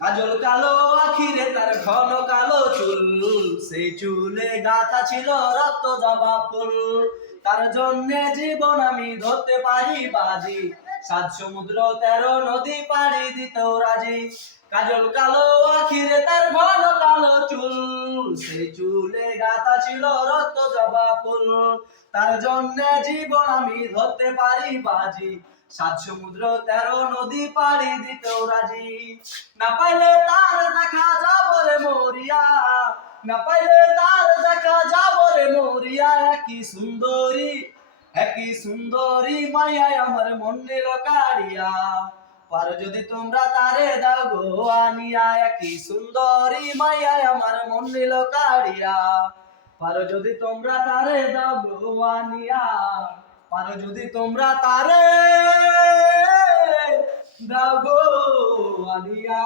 কাজল কালো আখিরে তার ঘন কালো চুল, সেই চুলে গাঁথা ছিল রক্ত জবা ফুল। তার জন্যে জীবন আমি ধরতে পারি বাজি, 7 সমুদ্র 13 নদী পাড়ি দিতেও রাজি। কাজল কালো আখিরে তার ঘন কালো চুল, সেই চুলে গাঁথা ছিল রক্ত জবা ফুল। তার জন্যে জীবন আমি ধরতে পারি বাজি, 7 সমুদ্র 13 নদী পাড়ি দিতেও রাজি। না পাইলে তার দেখা যাব রে মরিয়া, না পাইলে তার দেখা যাব রে মরিয়া। একই সুন্দরী মাইয়ায় আমার মন নিল কাড়িয়া। পারো যদি তোমরা তারে দাও গো আনিয়া, একই সুন্দরী মাইয়ায় আমার মন নিল কাড়িয়া। পারো যদি তোমরা তারে দাও গো আনিয়া, পারো যদি তোমরা তারে দাও গো আনিয়া।